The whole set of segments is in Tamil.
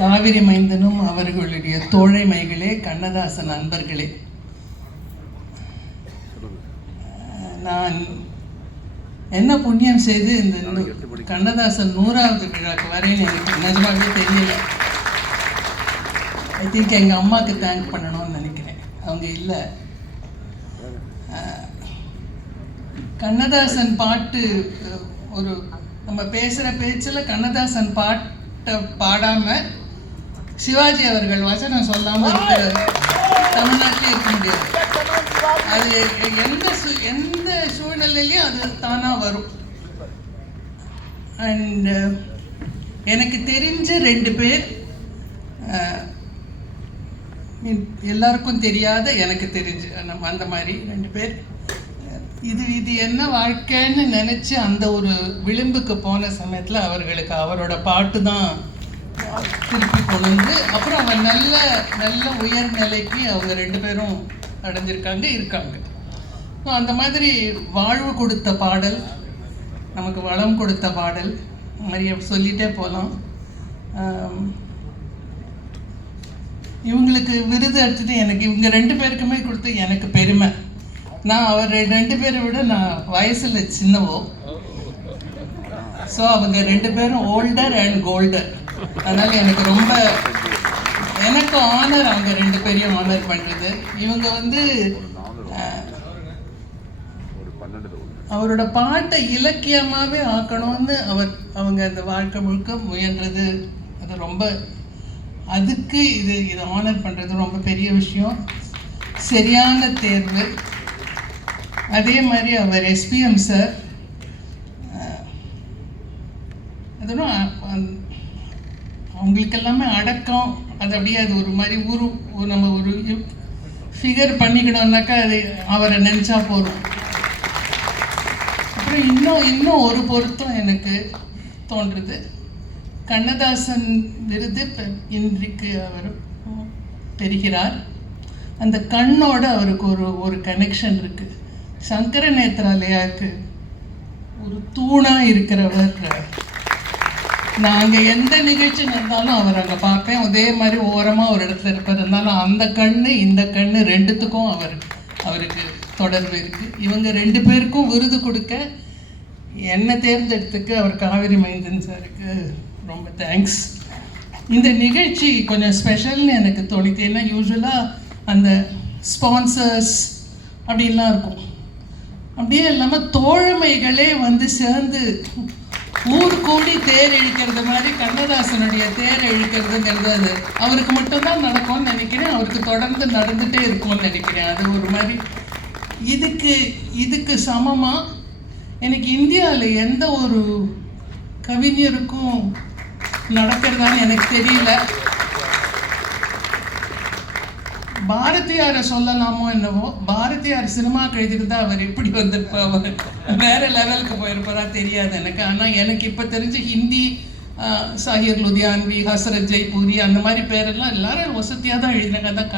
காவிரி மைந்தனும் அவர்களுடைய தோழைமைகளே, கண்ணதாசன் நண்பர்களே, நான் என்ன புண்ணியம் செய்து இந்த கண்ணதாசன் 100வது விழாக்கு வரேன்னு எனக்கு நிஜமாகவே தெரியல. ஐ திங்க் எங்கள் அம்மாவுக்கு தேங்க் பண்ணணும்னு நினைக்கிறேன், அவங்க இல்லை. கண்ணதாசன் பாட்டு ஒரு நம்ம பேசுகிற பேச்சில் கண்ணதாசன் பாட்டை பாடாமல் சிவாஜி அவர்கள் வசனம் சொல்லாமல் இருக்கிற தமிழ்நாட்டிலே இருக்க முடியாது. அது எந்த சூழ்நிலையிலையும் அது தானாக வரும். அண்ட் எனக்கு தெரிஞ்ச 2 பேர், எல்லாருக்கும் தெரியாத எனக்கு தெரிஞ்சு நம்ம அந்த மாதிரி 2 பேர் இது என்ன வாழ்க்கைன்னு நினச்சி அந்த ஒரு விளிம்புக்கு போன சமயத்தில் அவர்களுக்கு அவரோட பாட்டு தான் திருப்பி கொண்டு வந்து அப்புறம் அவன் நல்ல உயர்நிலைக்கு அவங்க 2 பேரும் இருக்காங்க. ஸோ அந்த மாதிரி வாழ்வு கொடுத்த பாடல், நமக்கு வளம் கொடுத்த பாடல், மாதிரி சொல்லிகிட்டே போகலாம். இவங்களுக்கு விருது எடுத்துட்டு எனக்கு இவங்க 2 பேருக்குமே கொடுத்து எனக்கு பெருமை. நான் அவர் 2 பேரை விட நான் வயசில் சின்னவோ. ஸோ அவங்க 2 பேரும் ஓல்டர் அண்ட் கோல்டர். அதனால் எனக்கு ஆனர், அவங்க 2 பேரையும் ஆனர் பண்ணுறது. இவங்க வந்து அவரோட பாட்டை இலக்கியமாகவே ஆக்கணும்னு அவங்க அந்த வாழ்க்கை முழுக்க முயன்றது. அது ரொம்ப அதுக்கு இதை ஆனர் பண்ணுறது ரொம்ப பெரிய விஷயம். சரியான தேர்வு. அதே மாதிரி அவர் எஸ்பிஎம் சார், அதுவும் அவங்களுக்கு எல்லாமே அடக்கம். அது அப்படியே அது ஒரு மாதிரி நம்ம ஒரு ஃபிகர் பண்ணிக்கணும்னாக்கா அது அவரை நினச்சா போதும். அப்புறம் இன்னும் ஒரு பொருத்தம் எனக்கு தோன்றுறது. கண்ணதாசன் விருது இன்றைக்கு அவர் பெறுகிறார். அந்த கண்ணோட அவருக்கு ஒரு கனெக்ஷன் இருக்குது. சங்கர நேத்ராலயாவுக்கு ஒரு தூணாக இருக்கிறவர். நான் அங்கே எந்த நிகழ்ச்சி நடந்தாலும் அவர் அங்கே பார்ப்பேன். அதே மாதிரி ஓரமாக ஒரு இடத்துல இருப்பார். இருந்தாலும் அந்த கண்ணு இந்த கண்ணு 2த்துக்கும் அவருக்கு தொடர்பு இருக்குது. இவங்க 2 பேருக்கும் விருது கொடுக்க என்னை தேர்ந்தெடுத்துக்கு அவர் காவிரி மைந்தன் சாருக்கு ரொம்ப தேங்க்ஸ். இந்த நிகழ்ச்சி கொஞ்சம் ஸ்பெஷல்னு எனக்கு தோணிது. ஏன்னா யூஸ்வலாக அந்த ஸ்பான்சர்ஸ் அப்படின்லாம் இருக்கும். அப்படியே இல்லாமல் தோழமைகளே வந்து சேர்ந்து ஊர் கூடி தேர் இழுக்கிறது மாதிரி கண்ணதாசனுடைய தேர் இழுக்கிறதுங்கிறது அது அவருக்கு மட்டும்தான் நடக்கும்னு நினைக்கிறேன். அவருக்கு தொடர்ந்து நடந்துகிட்டே இருக்கும்னு நினைக்கிறேன். அது ஒரு மாதிரி இதுக்கு சமமாக எனக்கு இந்தியாவில் எந்த ஒரு கவிஞருக்கும் நடக்கிறதான்னு எனக்கு தெரியல. பாரதியாரை சொல்லலாமோ என்னவோ, பாரதியார் சினிமா எழுதிட்டு அவர் எப்படி வந்திருப்பார், வேற லெவலுக்கு போயிருப்பாரா தெரியாது எனக்கு. ஆனால் எனக்கு இப்போ தெரிஞ்ச ஹிந்தி சாஹிர் லுதியான்வி, ஹசரத் ஜெய்பூரி அந்த மாதிரி பேரெல்லாம் எல்லாரும் வசதியாக தான் எழுதினாங்க. அதான்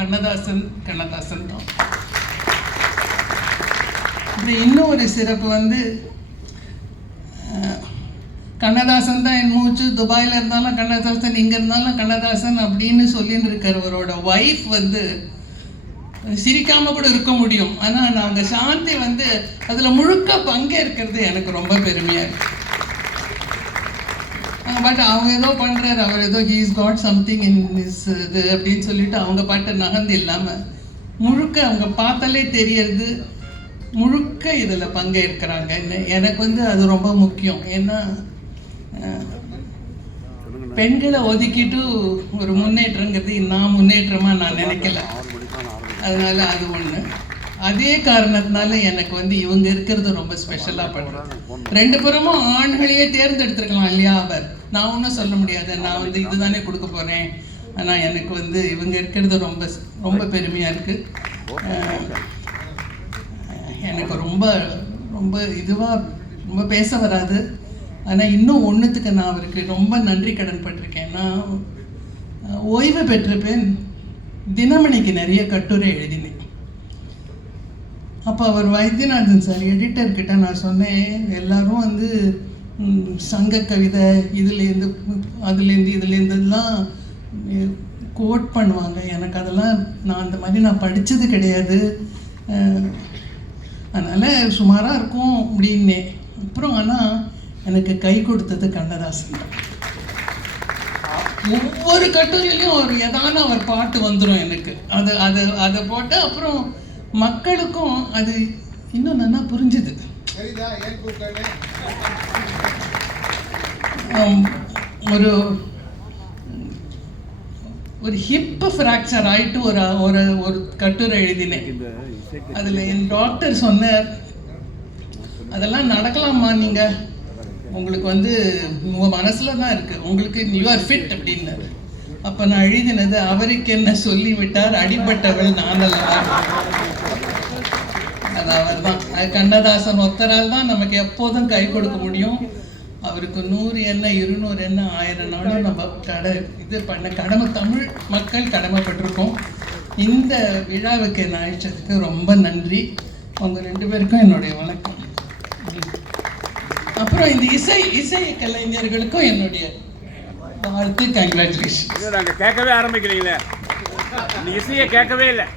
கண்ணதாசன் தான். இன்னும் ஒரு சிறப்பு வந்து கண்ணதாசன் தான் என் மூச்சு. துபாயில் இருந்தாலும் கண்ணதாசன், இங்கே இருந்தாலும் கண்ணதாசன் அப்படின்னு சொல்லின்னு இருக்கிறவரோட ஒய்ஃப் வந்து சிரிக்காமல் கூட இருக்க முடியும். ஆனால் நாங்கள் சாந்தி வந்து அதில் முழுக்க பங்கேற்கிறது எனக்கு ரொம்ப பெருமையாக இருக்கு. பட் அவங்க ஏதோ பண்ணுறாரு, அவர் ஏதோ he's got something in is இது அப்படின்னு சொல்லிட்டு அவங்க பாட்டை நகர்ந்து இல்லாமல் முழுக்க அவங்க பார்த்தாலே தெரியறது முழுக்க இதில் பங்கேற்கிறாங்க. எனக்கு வந்து அது ரொம்ப முக்கியம். ஏன்னா பெண்களை ஒதுக்கிட்டு ஒரு முன்னேற்றங்கிறது நான் முன்னேற்றமாக நான் நினைக்கல. அதனால அது ஒன்று. அதே காரணத்தினால எனக்கு வந்து இவங்க இருக்கிறது ரொம்ப ஸ்பெஷலாக பண்ணுறது. 2 பேருமும் ஆண்களையே தேர்ந்தெடுத்துருக்கலாம் இல்லையா? நான் ஒன்றும் சொல்ல முடியாது, நான் வந்து இதுதானே கொடுக்க போகிறேன். ஆனால் எனக்கு வந்து இவங்க இருக்கிறது ரொம்ப ரொம்ப பெருமையாக இருக்குது. எனக்கு ரொம்ப ரொம்ப ரொம்ப பேச வராது. ஆனால் இன்னும் ஒன்றுத்துக்கு நான் அவருக்கு ரொம்ப நன்றி கடன் பட்டிருக்கேன். நான் ஓய்வு பெற்ற பெண் தினமணிக்கு நிறைய கட்டுரை எழுதினேன். அப்போ அவர் வைத்தியநாதன் சார் எடிட்டர்கிட்ட நான் சொன்னேன், எல்லாரும் வந்து சங்க கவிதை இதுலேருந்து அதுலேருந்துலாம் கோட் பண்ணுவாங்க. எனக்கு அதெல்லாம் அந்த மாதிரி நான் படித்தது கிடையாது. அதனால் சுமாராக இருக்கும் அப்படின்னே. அப்புறம் ஆனால் எனக்கு கை கொடுத்தது கண்ணதாசன் தான். ஒவ்வொரு கட்டுரையிலையும் அவர் பாட்டு வந்துடும் எனக்கு. அதை போட்டு அப்புறம் மக்களுக்கும் அது இன்னும் நல்லா புரிஞ்சுது. ஒரு ஹிப் ஃப்ராக்சர் ஆகிட்டு ஒரு கட்டுரை எழுதினேன். அதில் என் டாக்டர் சொன்னார், அதெல்லாம் நடக்கலாமா, நீங்கள் உங்களுக்கு உங்கள் மனசில் தான் இருக்குது, உங்களுக்கு யூ ஆர் ஃபிட் அப்படின்னு. அப்போ நான் எழுதினது, அவருக்கு என்ன சொல்லிவிட்டார் அடிபட்டவள் நானல்லவா. அது அவர் தான். அது கண்ணதாசன் ஒத்தரால் தான் நமக்கு எப்போதும் கை கொடுக்க முடியும். அவருக்கு 100 என்ன 200 என்ன 1000 நாளும் நம்ம கடமை தமிழ் மக்கள் கடமைப்பட்டிருக்கோம். இந்த விழாவுக்கு என்ன அழைச்சதுக்கு ரொம்ப நன்றி. உங்கள் 2 பேருக்கும் என்னுடைய வணக்கம். அப்புறம் இந்த இசை கலைஞர்களுக்கும் என்னுடைய வாழ்த்து. கங்க்ராச்சுலேஷன். கேட்கவே ஆரம்பிக்கிறீங்களே, இசையை கேட்கவே இல்லை.